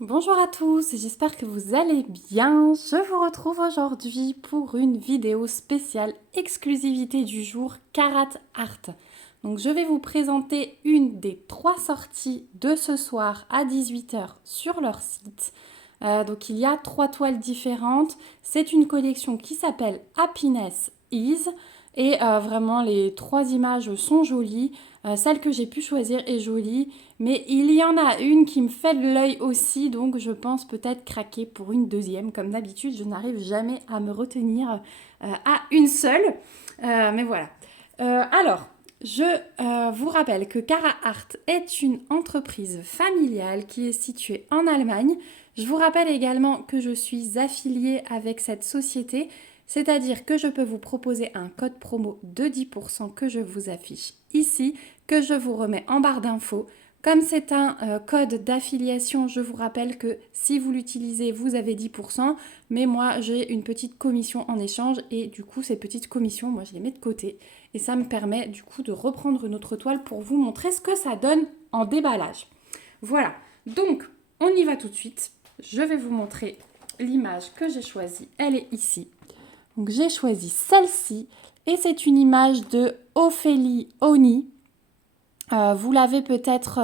Bonjour à tous, j'espère que vous allez bien. Je vous retrouve aujourd'hui pour une vidéo spéciale exclusivité du jour Karat Art. Donc je vais vous présenter une des 3 sorties de ce soir à 18 h sur leur site. Donc il y a 3 toiles différentes. C'est une collection qui s'appelle Happiness Is. Et vraiment les 3 images sont jolies. Celle que j'ai pu choisir est jolie. Mais il y en a une qui me fait de l'œil aussi, donc je pense peut-être craquer pour une deuxième. Comme d'habitude, je n'arrive jamais à me retenir à une seule. Mais voilà. Alors, je vous rappelle que Cara Art est une entreprise familiale qui est située en Allemagne. Je vous rappelle également que je suis affiliée avec cette société, c'est-à-dire que je peux vous proposer un code promo de 10% que je vous affiche ici, que je vous remets en barre d'infos. Comme c'est un code d'affiliation, je vous rappelle que si vous l'utilisez, vous avez 10%, mais moi j'ai une petite commission en échange et du coup ces petites commissions, moi je les mets de côté et ça me permet du coup de reprendre une autre toile pour vous montrer ce que ça donne en déballage. Voilà, donc on y va tout de suite. Je vais vous montrer l'image que j'ai choisie, elle est ici. Donc j'ai choisi celle-ci et c'est une image de Ophélie Oni. Vous avez peut-être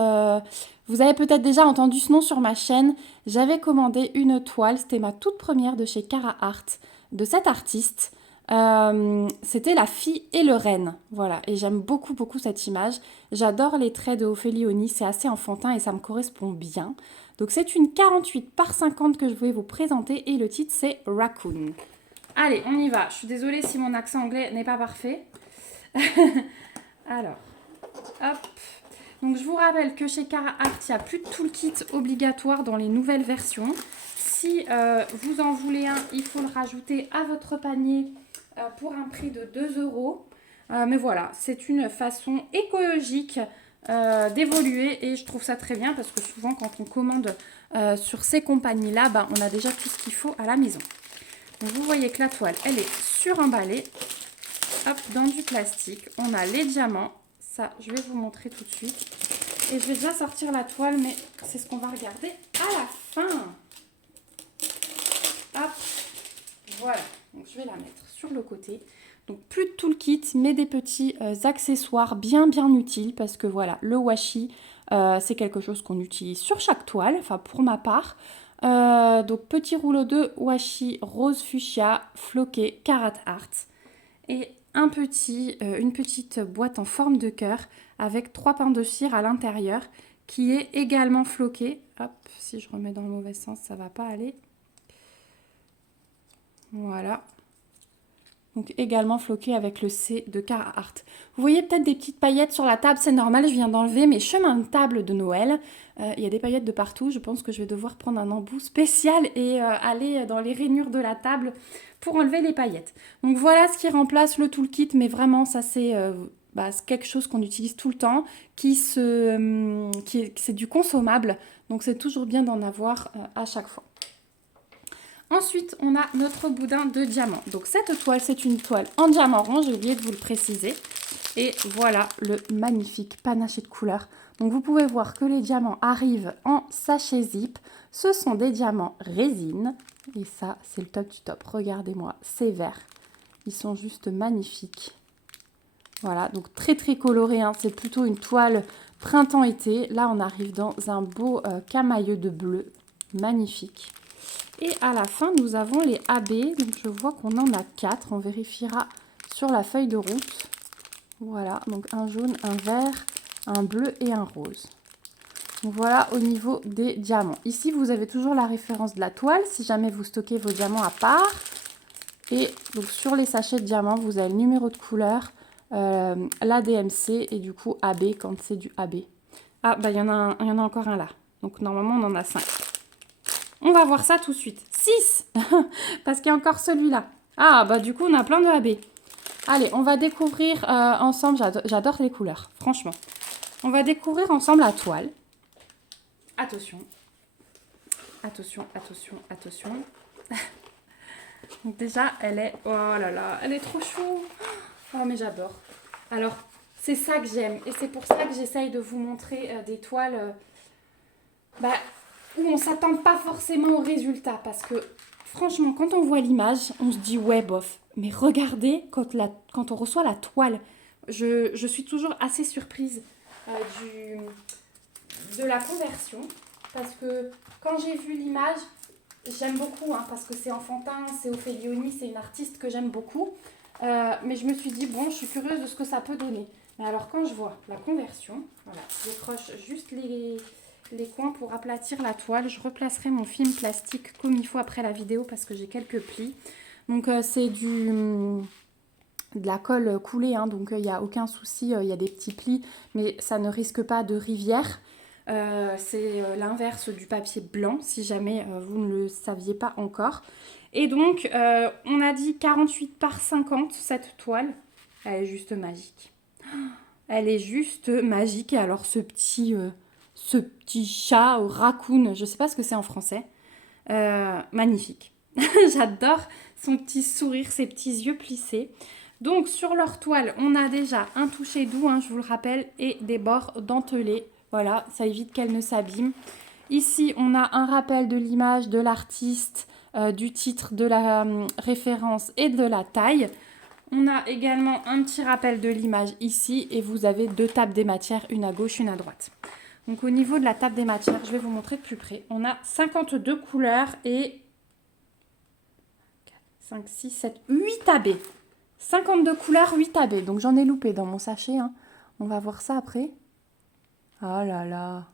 déjà entendu ce nom sur ma chaîne. J'avais commandé une toile, c'était ma toute première de chez Cara Art, de cet artiste. C'était La fille et le renne, voilà. Et j'aime beaucoup beaucoup cette image. J'adore les traits de Ophélie Oni, c'est assez enfantin et ça me correspond bien. Donc c'est une 48 par 50 que je voulais vous présenter et le titre c'est Raccoon. Allez, on y va. Je suis désolée si mon accent anglais n'est pas parfait. Alors, hop. Donc je vous rappelle que chez Cara Art, il n'y a plus de toolkit obligatoire dans les nouvelles versions. Si vous en voulez un, il faut le rajouter à votre panier pour un prix de 2 euros. Mais voilà, c'est une façon écologique d'évoluer et je trouve ça très bien parce que souvent quand on commande sur ces compagnies-là, ben, on a déjà tout ce qu'il faut à la maison. Donc vous voyez que la toile, elle est suremballée. Hop, dans du plastique, on a les diamants. Ça, je vais vous montrer tout de suite. Et je vais déjà sortir la toile, mais c'est ce qu'on va regarder à la fin. Hop, voilà. Donc je vais la mettre sur le côté. Donc plus de tout le kit, mais des petits accessoires bien utiles parce que voilà, le washi, c'est quelque chose qu'on utilise sur chaque toile, enfin pour ma part. Donc petit rouleau de washi rose fuchsia floqué Karat Art et une petite boîte en forme de cœur avec 3 pains de cire à l'intérieur qui est également floqué. Hop, si je remets dans le mauvais sens, ça va pas aller. Voilà. Donc également floqué avec le C de Cara Art. Vous voyez peut-être des petites paillettes sur la table, c'est normal, je viens d'enlever mes chemins de table de Noël. Il y a des paillettes de partout, je pense que je vais devoir prendre un embout spécial et aller dans les rainures de la table pour enlever les paillettes. Donc voilà ce qui remplace le toolkit, mais vraiment ça c'est quelque chose qu'on utilise tout le temps, c'est du consommable, donc c'est toujours bien d'en avoir à chaque fois. Ensuite, on a notre boudin de diamant. Donc cette toile, c'est une toile en diamant rond, j'ai oublié de vous le préciser. Et voilà le magnifique panaché de couleurs. Donc vous pouvez voir que les diamants arrivent en sachet zip. Ce sont des diamants résine. Et ça, c'est le top du top. Regardez-moi, c'est vert. Ils sont juste magnifiques. Voilà, donc très coloré. Hein. C'est plutôt une toile printemps-été. Là, on arrive dans un beau camailleux de bleu. Magnifique. Et à la fin, nous avons les AB. Donc, je vois qu'on en a 4. On vérifiera sur la feuille de route. Voilà, donc un jaune, un vert, un bleu et un rose. Donc voilà au niveau des diamants. Ici, vous avez toujours la référence de la toile, si jamais vous stockez vos diamants à part. Et donc sur les sachets de diamants, vous avez le numéro de couleur, l'ADMC et du coup AB quand c'est du AB. Ah, bah il y en a encore un là. Donc normalement, on en a 5. On va voir ça tout de suite. 6 parce qu'il y a encore celui-là. Ah, bah du coup, on a plein de AB. Allez, on va découvrir ensemble, j'adore les couleurs, franchement. On va découvrir ensemble la toile. Attention. Attention, attention, attention. Donc déjà, elle est... Oh là là, elle est trop chou. Oh, mais j'adore. Alors, c'est ça que j'aime. Et c'est pour ça que j'essaye de vous montrer des toiles où on ne s'attend pas forcément au résultat. Parce que franchement, quand on voit l'image, on se dit ouais, bof. Mais regardez quand on reçoit la toile. Je suis toujours assez surprise de la conversion. Parce que quand j'ai vu l'image, j'aime beaucoup, hein, parce que c'est enfantin, c'est Ophélie Oni, c'est une artiste que j'aime beaucoup. Mais je me suis dit, bon, je suis curieuse de ce que ça peut donner. Mais alors, quand je vois la conversion, voilà, j'accroche juste les coins pour aplatir la toile. Je replacerai mon film plastique comme il faut après la vidéo parce que j'ai quelques plis. Donc, c'est de la colle coulée, hein, donc il n'y a aucun souci, il y a des petits plis, mais ça ne risque pas de rivière. C'est l'inverse du papier blanc, si jamais vous ne le saviez pas encore. Et donc, on a dit 48 par 50, cette toile. Elle est juste magique. Elle est juste magique. Et alors, ce petit chat, raccoon, je ne sais pas ce que c'est en français, magnifique. J'adore son petit sourire, ses petits yeux plissés. Donc, sur leur toile, on a déjà un toucher doux, hein, je vous le rappelle, et des bords dentelés. Voilà, ça évite qu'elle ne s'abîme. Ici, on a un rappel de l'image, de l'artiste, du titre, de la référence et de la taille. On a également un petit rappel de l'image ici et vous avez 2 tables des matières, une à gauche, une à droite. Donc au niveau de la table des matières, je vais vous montrer de plus près. On a 52 couleurs et 5, 6, 7, 8 AB. 52 couleurs, 8 AB. Donc j'en ai loupé dans mon sachet, hein. On va voir ça après. Oh là là,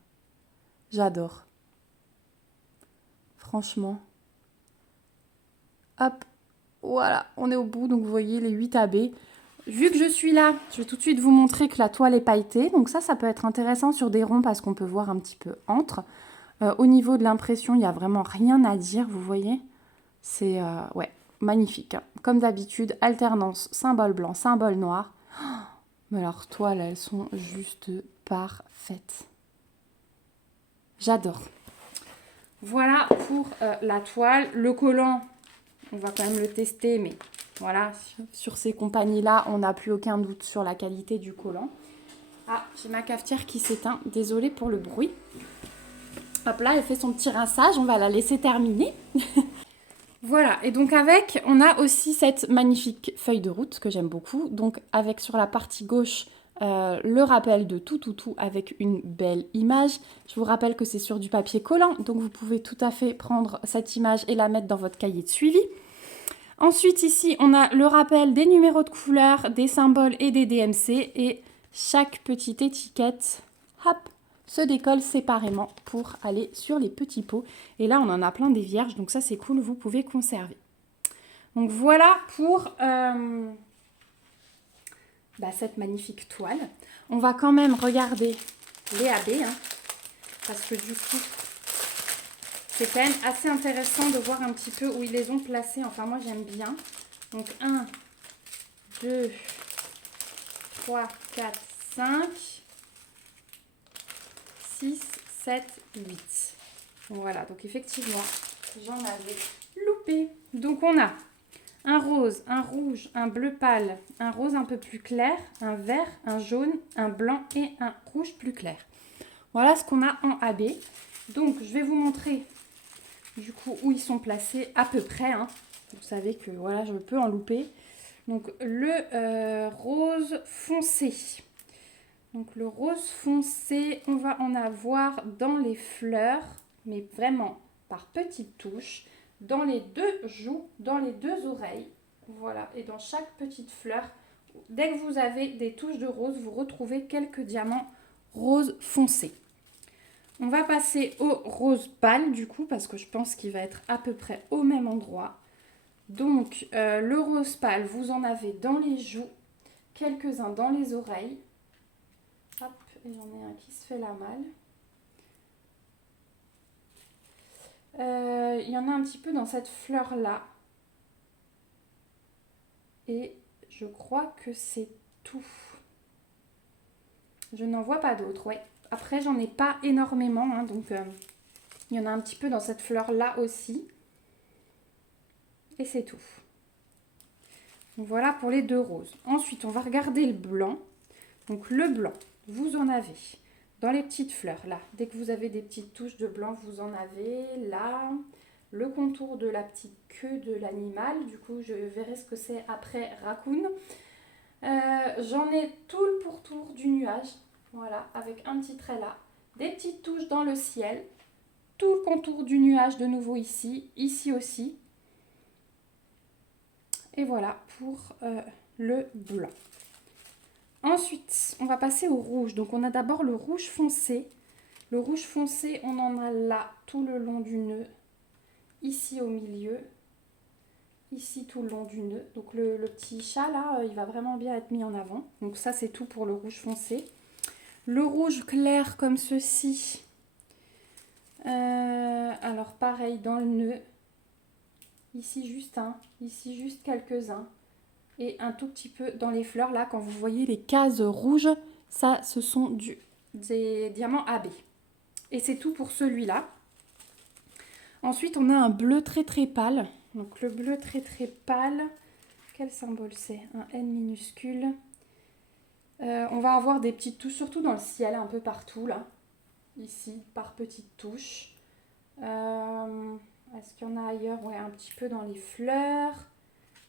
j'adore. Franchement. Hop, voilà, on est au bout. Donc vous voyez les 8 AB. Vu que je suis là, je vais tout de suite vous montrer que la toile est pailletée. Donc ça peut être intéressant sur des ronds parce qu'on peut voir un petit peu entre. Au niveau de l'impression, il n'y a vraiment rien à dire, vous voyez. C'est ouais, magnifique, hein. Comme d'habitude, alternance, symbole blanc, symbole noir. Oh, mais leurs toiles, elles sont juste parfaites. J'adore. Voilà pour la toile. Le collant, on va quand même le tester, mais voilà, sur ces compagnies-là, on n'a plus aucun doute sur la qualité du collant. Ah, j'ai ma cafetière qui s'éteint. Désolée pour le bruit. Hop là, elle fait son petit rinçage. On va la laisser terminer. Voilà, et donc avec, on a aussi cette magnifique feuille de route que j'aime beaucoup. Donc avec sur la partie gauche, le rappel de tout avec une belle image. Je vous rappelle que c'est sur du papier collant, donc vous pouvez tout à fait prendre cette image et la mettre dans votre cahier de suivi. Ensuite ici, on a le rappel des numéros de couleurs, des symboles et des DMC. Et chaque petite étiquette, hop, se décolle séparément pour aller sur les petits pots. Et là, on en a plein des vierges, donc ça c'est cool, vous pouvez conserver. Donc voilà pour cette magnifique toile. On va quand même regarder les AB, hein, parce que du coup, c'est quand même assez intéressant de voir un petit peu où ils les ont placés. Enfin, moi j'aime bien. Donc 1, 2, 3, 4, 5... 6, 7, 8. Voilà, donc effectivement, j'en avais loupé. Donc on a un rose, un rouge, un bleu pâle, un rose un peu plus clair, un vert, un jaune, un blanc et un rouge plus clair. Voilà ce qu'on a en AB. Donc je vais vous montrer du coup où ils sont placés à peu près, hein. Vous savez que voilà, je peux en louper. Donc le rose foncé. Donc le rose foncé, on va en avoir dans les fleurs, mais vraiment par petites touches, dans les 2 joues, dans les 2 oreilles. Voilà, et dans chaque petite fleur, dès que vous avez des touches de rose, vous retrouvez quelques diamants rose foncé. On va passer au rose pâle du coup, parce que je pense qu'il va être à peu près au même endroit. Donc le rose pâle, vous en avez dans les joues, quelques-uns dans les oreilles. Hop, et j'en ai un qui se fait la malle. Il y en a un petit peu dans cette fleur-là. Et je crois que c'est tout. Je n'en vois pas d'autres, ouais. Après, j'en ai pas énormément, hein, donc il y en a un petit peu dans cette fleur-là aussi. Et c'est tout. Donc voilà pour les 2 roses. Ensuite, on va regarder le blanc. Donc le blanc, vous en avez dans les petites fleurs, là. Dès que vous avez des petites touches de blanc, vous en avez là. Le contour de la petite queue de l'animal. Du coup, je verrai ce que c'est après raccoon. J'en ai tout le pourtour du nuage. Voilà, avec un petit trait là. Des petites touches dans le ciel. Tout le contour du nuage de nouveau ici. Ici aussi. Et voilà pour le blanc. Ensuite, on va passer au rouge. Donc, on a d'abord le rouge foncé. Le rouge foncé, on en a là tout le long du nœud. Ici au milieu. Ici tout le long du nœud. Donc, le petit chat là, il va vraiment bien être mis en avant. Donc, ça, c'est tout pour le rouge foncé. Le rouge clair comme ceci. Alors, pareil, dans le nœud. Ici, juste un. Ici, juste quelques-uns. Et un tout petit peu dans les fleurs, là, quand vous voyez les cases rouges, ça, ce sont des diamants AB. Et c'est tout pour celui-là. Ensuite, on a un bleu très très pâle. Donc le bleu très très pâle, quel symbole c'est? Un N minuscule. On va avoir des petites touches, surtout dans le ciel, un peu partout, là. Ici, par petites touches. Est-ce qu'il y en a ailleurs? Ouais, un petit peu dans les fleurs.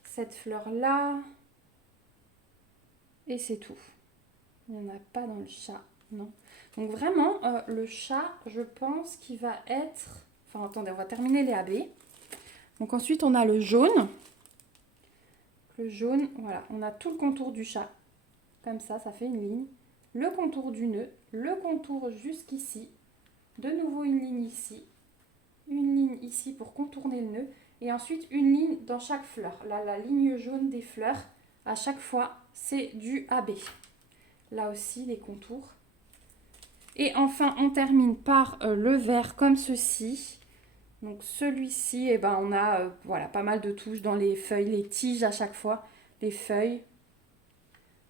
Cette fleur-là. Et c'est tout. Il n'y en a pas dans le chat, non. Donc vraiment, le chat, je pense qu'il va être... Enfin, attendez, on va terminer les AB. Donc ensuite, on a le jaune. Le jaune, voilà, on a tout le contour du chat. Comme ça fait une ligne. Le contour du nœud, le contour jusqu'ici. De nouveau une ligne ici. Une ligne ici pour contourner le nœud. Et ensuite, une ligne dans chaque fleur. Là, la ligne jaune des fleurs, à chaque fois, c'est du AB. Là aussi, les contours. Et enfin, on termine par le vert comme ceci. Donc celui-ci, eh ben, on a voilà, pas mal de touches dans les feuilles, les tiges à chaque fois. Les feuilles.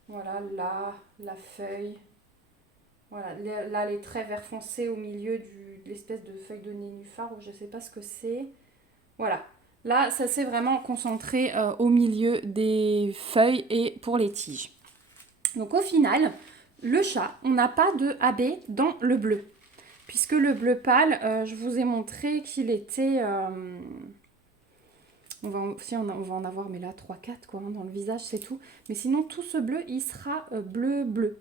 Voilà, là, la feuille. Voilà, là, les traits vert foncé au milieu de l'espèce de feuille de nénuphar, ou je ne sais pas ce que c'est. Voilà. Là, ça s'est vraiment concentré au milieu des feuilles et pour les tiges. Donc au final, le chat, on n'a pas de AB dans le bleu. Puisque le bleu pâle, je vous ai montré qu'il était... on va en avoir, mais là, 3-4 quoi, hein, dans le visage, c'est tout. Mais sinon, tout ce bleu, il sera bleu-bleu.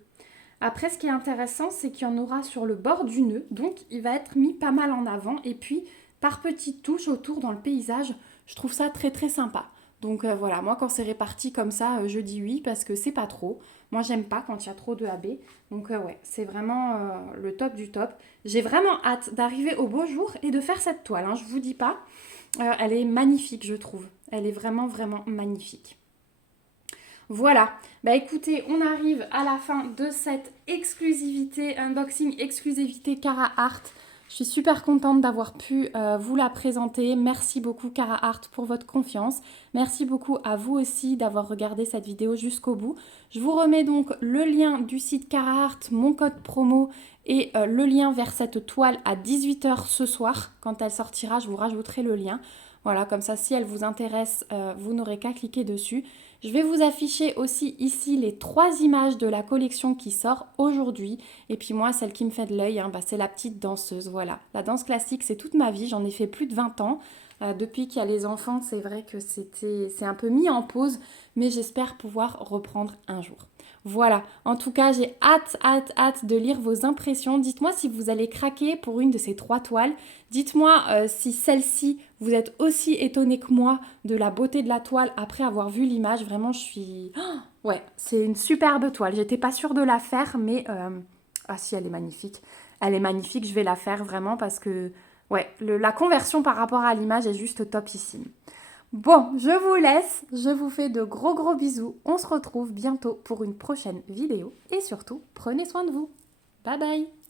Après, ce qui est intéressant, c'est qu'il y en aura sur le bord du nœud. Donc, il va être mis pas mal en avant. Et puis, par petites touches autour dans le paysage, je trouve ça très, très sympa. Donc, voilà, moi, quand c'est réparti comme ça, je dis oui parce que c'est pas trop. Moi, j'aime pas quand il y a trop de AB. Donc, ouais, c'est vraiment le top du top. J'ai vraiment hâte d'arriver au beau jour et de faire cette toile. Hein, je vous dis pas. Elle est magnifique, je trouve. Elle est vraiment, vraiment magnifique. Voilà, bah écoutez, on arrive à la fin de cette exclusivité, unboxing exclusivité Cara Art. Je suis super contente d'avoir pu vous la présenter. Merci beaucoup Cara Art pour votre confiance. Merci beaucoup à vous aussi d'avoir regardé cette vidéo jusqu'au bout. Je vous remets donc le lien du site Cara Art, mon code promo et le lien vers cette toile à 18 h ce soir. Quand elle sortira, je vous rajouterai le lien. Voilà, comme ça, si elle vous intéresse, vous n'aurez qu'à cliquer dessus. Je vais vous afficher aussi ici les 3 images de la collection qui sort aujourd'hui. Et puis moi, celle qui me fait de l'œil, hein, c'est la petite danseuse. Voilà, la danse classique, c'est toute ma vie. J'en ai fait plus de 20 ans. Depuis qu'il y a les enfants, c'est vrai que c'est un peu mis en pause. Mais j'espère pouvoir reprendre un jour. Voilà, en tout cas, j'ai hâte de lire vos impressions. Dites-moi si vous allez craquer pour une de ces 3 toiles. Dites-moi si celle-ci, vous êtes aussi étonné que moi de la beauté de la toile après avoir vu l'image. Vraiment, je suis... Oh, ouais, c'est une superbe toile. J'étais pas sûre de la faire, mais... Ah si, elle est magnifique. Elle est magnifique, je vais la faire vraiment parce que... Ouais, la conversion par rapport à l'image est juste topissime. Bon, je vous laisse, je vous fais de gros bisous. On se retrouve bientôt pour une prochaine vidéo et surtout, prenez soin de vous. Bye bye!